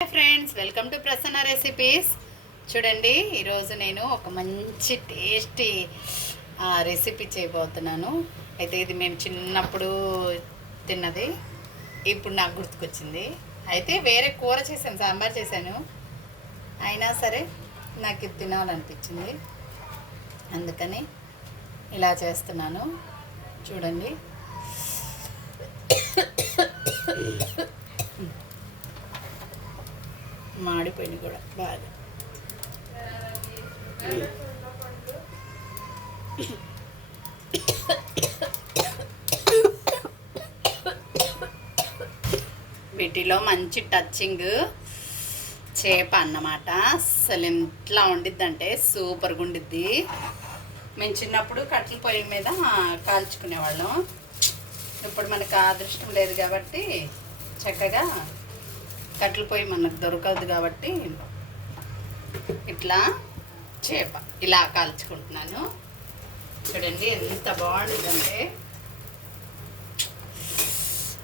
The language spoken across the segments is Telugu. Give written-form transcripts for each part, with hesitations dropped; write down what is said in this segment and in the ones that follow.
Friends, welcome to Prasanna recipes. చూడండి, ఈరోజు నేను ఒక మంచి టేస్టీ రెసిపీ చేయబోతున్నాను. అయితే ఇది మేము చిన్నప్పుడు తిన్నది, ఇప్పుడు నాకు గుర్తుకొచ్చింది. అయితే వేరే కూర చేశాను, సాంబార్ చేశాను, అయినా సరే నాకు ఇది తినాలనిపించింది, అందుకని ఇలా చేస్తున్నాను. చూడండి, మాడిపోయింది కూడా బాగా. వీటిలో మంచి టచింగ్ చేప అన్నమాట. అసలు ఎంతలా వండిద్దంటే సూపర్గా ఉండిద్ది. మేము చిన్నప్పుడు కట్టెల పొయ్యి మీద కాల్చుకునేవాళ్ళం. ఇప్పుడు మనకు అదృష్టం లేదు కాబట్టి చక్కగా కట్టెల పొయ్యి మనకు దొరకదు కాబట్టి ఇట్లా చేప ఇలా కాల్చుకుంటున్నాను. చూడండి ఎంత బాగుంటుందంటే,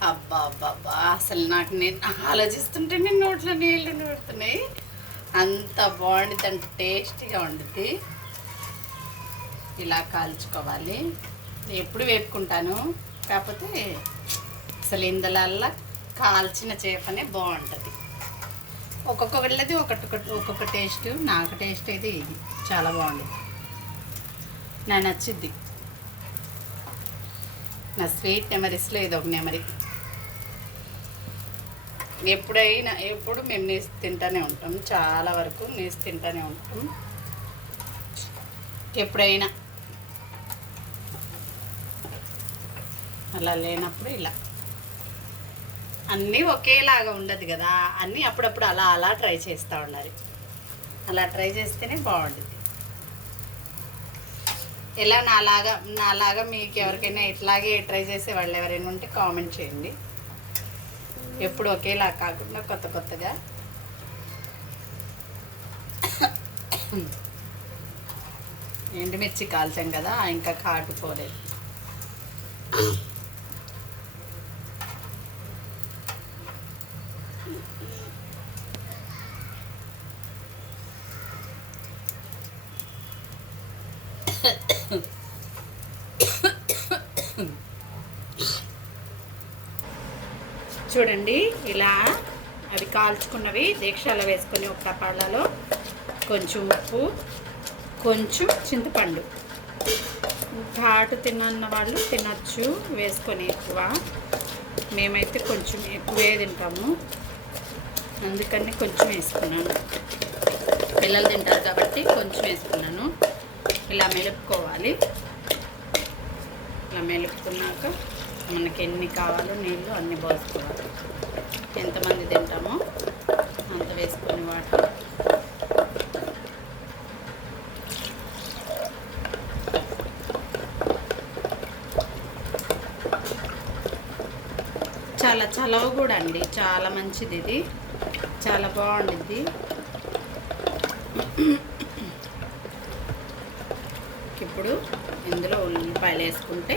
అబ్బా అబ్బా అబ్బా, అసలు నేను ఆలోచిస్తుంటే నేను నోట్లో నీళ్ళు నూరుతున్నాయి. అంత బాగుంటుంది, అంత టేస్టీగా వండుద్ది. ఇలా కాల్చుకోవాలి. ఎప్పుడు వేపుకుంటాను, కాకపోతే అసలు ఇందులల్లా కాల్చిన చేపనే బాగుంటుంది. ఒక్కొక్కళ్ళది ఒక్కొక్క టేస్ట్. నాకు టేస్ట్ అయితే ఇది చాలా బాగుంటుంది, నాకు నచ్చుద్ది. నా స్వీట్ మెమరీస్లో ఇది ఒక మెమరీ. ఎప్పుడు మేము నీసు తింటూనే ఉంటాం, చాలా వరకు నీసు తింటూనే ఉంటాం. ఎప్పుడైనా అలా లేనప్పుడు ఇలా. అన్నీ ఒకేలాగా ఉండదు కదా, అన్నీ అప్పుడప్పుడు అలా అలా ట్రై చేస్తూ ఉండాలి. అలా ట్రై చేస్తేనే బాగుంటుంది. ఎలా నాలాగా మీకు ఎవరికైనా ఇట్లాగే ట్రై చేసే వాళ్ళు ఎవరైనా ఉంటే కామెంట్ చేయండి. ఎప్పుడు ఒకేలా కాకుండా కొత్త కొత్తగా. ఎండుమిర్చి కాల్చాం కదా, ఇంకా కాటుకోలేదు. చూడండి, ఇలా అవి కాల్చుకున్నవి దీక్షలో వేసుకొని ఒక టపాలలో కొంచెం ఉప్పు, కొంచెం చింతపండు. ఘాటు తినన్న వాళ్ళు తినచ్చు వేసుకొని ఎక్కువ. మేమైతే కొంచెం ఎక్కువే తింటాము, అందుకని కొంచెం వేసుకున్నాను. పిల్లలు తింటారు కాబట్టి కొంచెం వేసుకున్నాను. ఇలా మెలుపుకోవాలి. ఇలా మెలుపుకున్నాక మనకి ఎన్ని కావాలో నీళ్ళు అన్నీ పోసుకోవాలి. ఎంతమంది తింటామో అంత వేసుకొని వాటర్. చాలా చలవ కూడా అండి, చాలా మంచిది ఇది, చాలా బాగుండిద్ది. ఇప్పుడు ఇందులో ఉల్లిపాయలు వేసుకుంటే